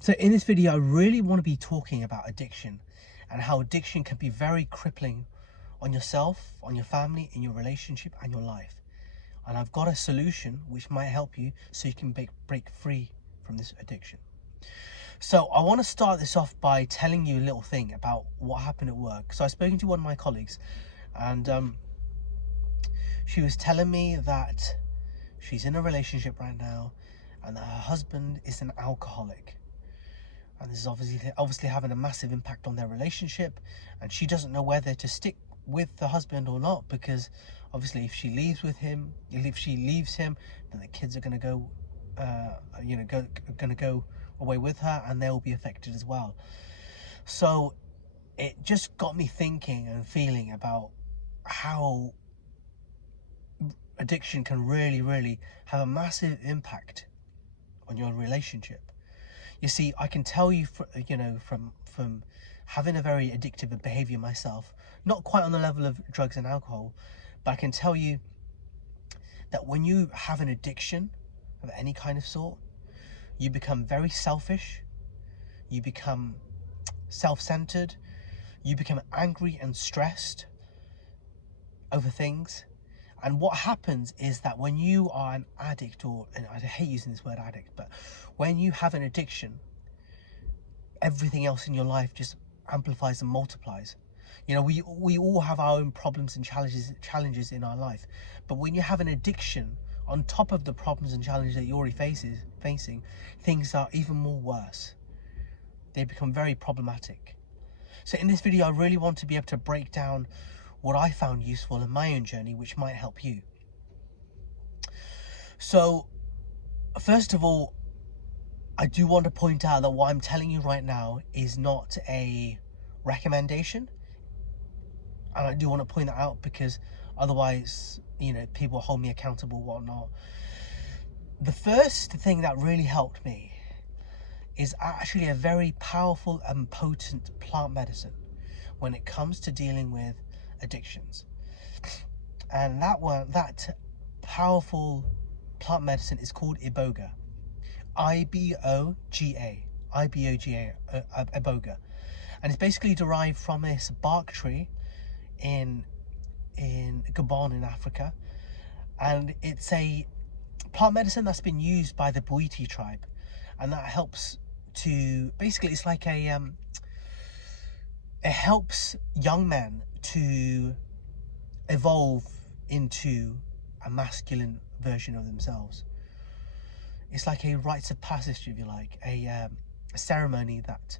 So in this video, I really want to be talking about addiction and how addiction can be very crippling on yourself, on your family, in your relationship and your life. And I've got a solution which might help you so you can break free from this addiction. So I want to start this off by telling you a little thing about what happened at work. So I've spoken to one of my colleagues, and she was telling me that she's in a relationship right now and that her husband is an alcoholic. And this is obviously having a massive impact on their relationship, and she doesn't know whether to stick with the husband or not, because obviously if she leaves him, then the kids are going to go away with her, and they'll be affected as well. So it just got me thinking and feeling about how addiction can really have a massive impact on your relationship. You see, I can tell you, from having a very addictive behavior myself, not quite on the level of drugs and alcohol, but I can tell you that when you have an addiction of any kind of sort, you become very selfish, you become self-centered, you become angry and stressed over things. And what happens is that when you are an addict, and I hate using this word addict, but when you have an addiction, everything else in your life just amplifies and multiplies. You know, we all have our own problems and challenges in our life, but when you have an addiction on top of the problems and challenges that you're already facing, things are even more worse. They become very problematic. So in this video, I really want to be able to break down what I found useful in my own journey, which might help you. So first of all, I do want to point out that what I'm telling you right now is not a recommendation. And I do want to point that out because otherwise, people hold me accountable, whatnot. The first thing that really helped me is actually a very powerful and potent plant medicine when it comes to dealing with addictions. And that powerful plant medicine is called Iboga. Iboga. Iboga. And it's basically derived from this bark tree in Gabon in Africa. And it's a plant medicine that's been used by the Peasy tribe, and that helps to, basically it's like it helps young men to evolve into a masculine version of themselves. It's like a rites of passage, if you like, a ceremony that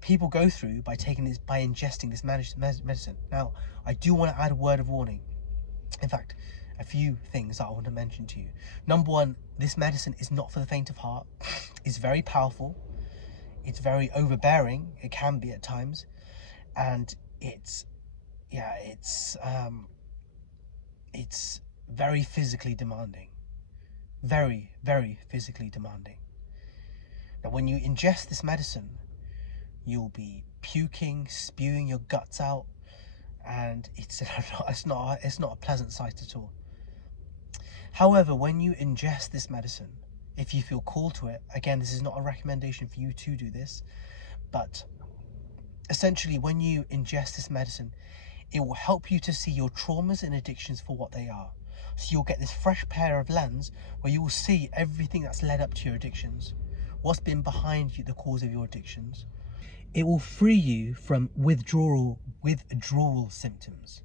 people go through by ingesting this medicine. Now, I do want to add a word of warning. In fact, a few things that I want to mention to you. Number one, this medicine is not for the faint of heart. It's very powerful. It's very overbearing. It can be at times, and it's very physically demanding. Very physically demanding. Now, when you ingest this medicine, you'll be puking, spewing your guts out, and it's not a pleasant sight at all. However, when you ingest this medicine, if you feel called to it, again, this is not a recommendation for you to do this, but essentially when you ingest this medicine, it will help you to see your traumas and addictions for what they are. So you'll get this fresh pair of lens where you will see everything that's led up to your addictions, what's been behind you, the cause of your addictions. It will free you from withdrawal symptoms.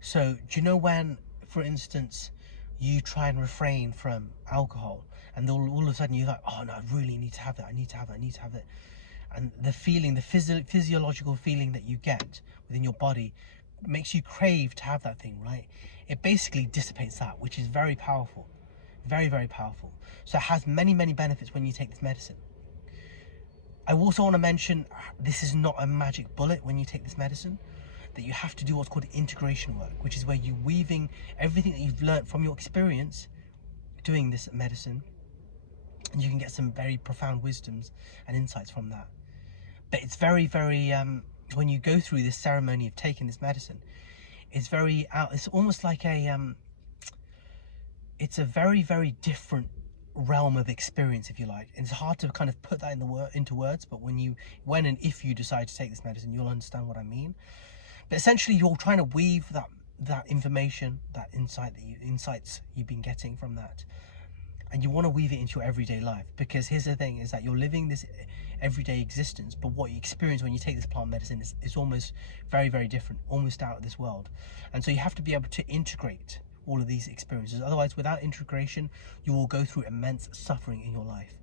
So do you know when, for instance, you try and refrain from alcohol, and all of a sudden you're like, oh no, I really need to have that, I need to have it. And the feeling, the physiological feeling that you get within your body makes you crave to have that thing, right? It basically dissipates that, which is very powerful. Very powerful. So it has many benefits when you take this medicine. I also want to mention, this is not a magic bullet when you take this medicine, that you have to do what's called integration work, which is where you're weaving everything that you've learned from your experience doing this medicine, and you can get some very profound wisdoms and insights from that. But it's very when you go through this ceremony of taking this medicine, it's almost like it's a very different realm of experience, if you like. And it's hard to kind of put that into words, but when and if you decide to take this medicine, you'll understand what I mean. But essentially, you're trying to weave that information, that insights you've been getting from that, and you want to weave it into your everyday life. Because here's the thing, is that you're living this everyday existence, but what you experience when you take this plant medicine is almost very, very different, almost out of this world. And so you have to be able to integrate all of these experiences. Otherwise, without integration, you will go through immense suffering in your life.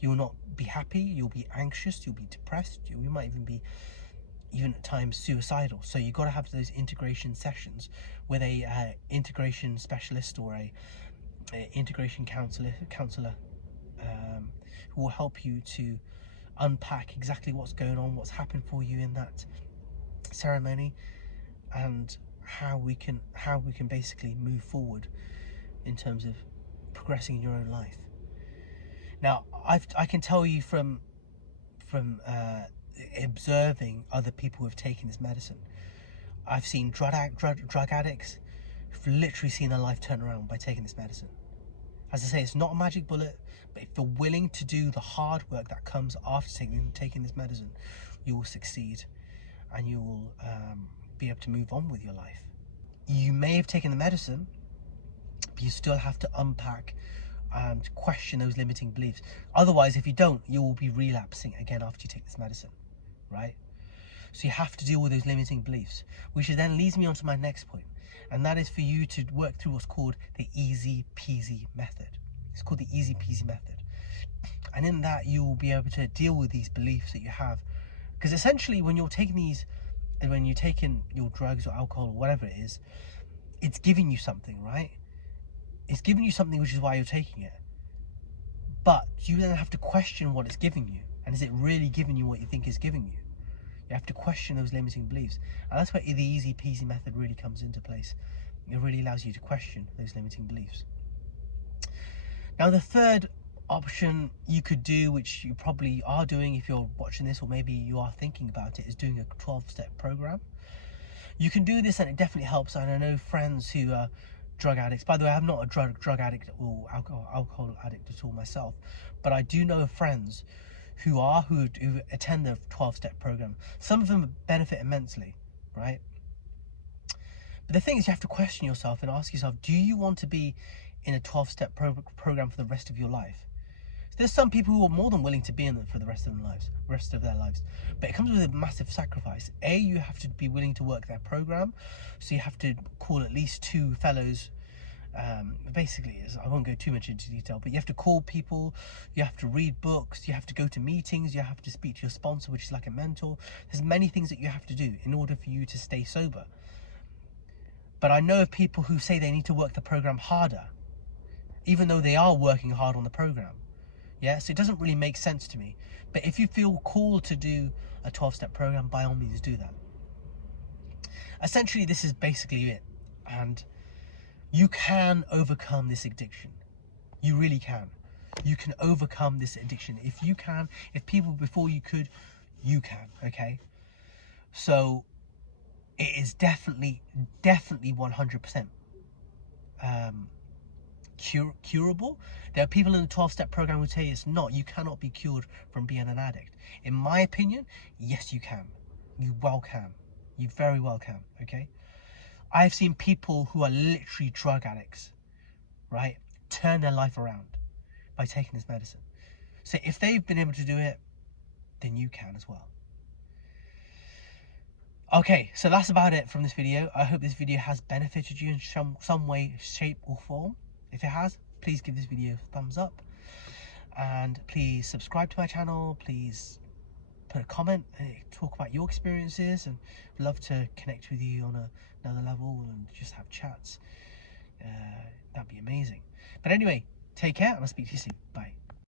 You will not be happy, you'll be anxious, you'll be depressed, you might even be at times suicidal. So you've got to have those integration sessions with a integration specialist or a integration counselor who will help you to unpack exactly what's going on, what's happened for you in that ceremony, and how we can basically move forward in terms of progressing in your own life. Now, I can tell you from observing other people who have taken this medicine, I've seen drug addicts who've literally seen their life turn around by taking this medicine. As I say, it's not a magic bullet, but if you're willing to do the hard work that comes after taking this medicine, you will succeed, and you will be able to move on with your life. You may have taken the medicine, but you still have to unpack and question those limiting beliefs. Otherwise, if you don't, you will be relapsing again after you take this medicine, right? So you have to deal with those limiting beliefs, which then leads me on to my next point, and that is for you to work through what's called the easy peasy method. It's called the easy peasy method. And in that, you will be able to deal with these beliefs that you have. Because essentially, when you're taking your drugs or alcohol or whatever it is, it's giving you something, right? It's giving you something, which is why you're taking it. But you then have to question what it's giving you. And is it really giving you what you think it's giving you? You have to question those limiting beliefs. And that's where the easy peasy method really comes into place. It really allows you to question those limiting beliefs. Now, the third option you could do, which you probably are doing if you're watching this, or maybe you are thinking about it, is doing a 12-step program. You can do this, and it definitely helps. And I know friends who are drug addicts. By the way, I'm not a drug addict or alcohol addict at all myself, but I do know friends who attend the 12-step program. Some of them benefit immensely, right? But the thing is, you have to question yourself and ask yourself, do you want to be in a 12-step program for the rest of your life? There's some people who are more than willing to be in it for the rest of their lives, but it comes with a massive sacrifice. You have to be willing to work their program, so you have to call at least 2 fellows. Basically, I won't go too much into detail, but you have to call people, you have to read books, you have to go to meetings, you have to speak to your sponsor, which is like a mentor. There's many things that you have to do in order for you to stay sober. But I know of people who say they need to work the program harder, even though they are working hard on the program. Yeah, so it doesn't really make sense to me. But if you feel called to do a 12-step program, by all means do that. Essentially, this is basically it. And you can overcome this addiction. You really can. You can overcome this addiction. If people before you could, you can, okay? So it is definitely 100% curable. There are people in the 12-step program who tell you it's not. You cannot be cured from being an addict. In my opinion, yes, you can. You well can. You very well can, okay? I've seen people who are literally drug addicts, right, turn their life around by taking this medicine. So if they've been able to do it, then you can as well. Okay, so that's about it from this video. I hope this video has benefited you in some way, shape or form. If it has, please give this video a thumbs up, and please subscribe to my channel. Please put a comment and talk about your experiences, and I'd love to connect with you on another level and just have chats. That'd be amazing. But anyway, take care, and I'll speak to you soon. Bye.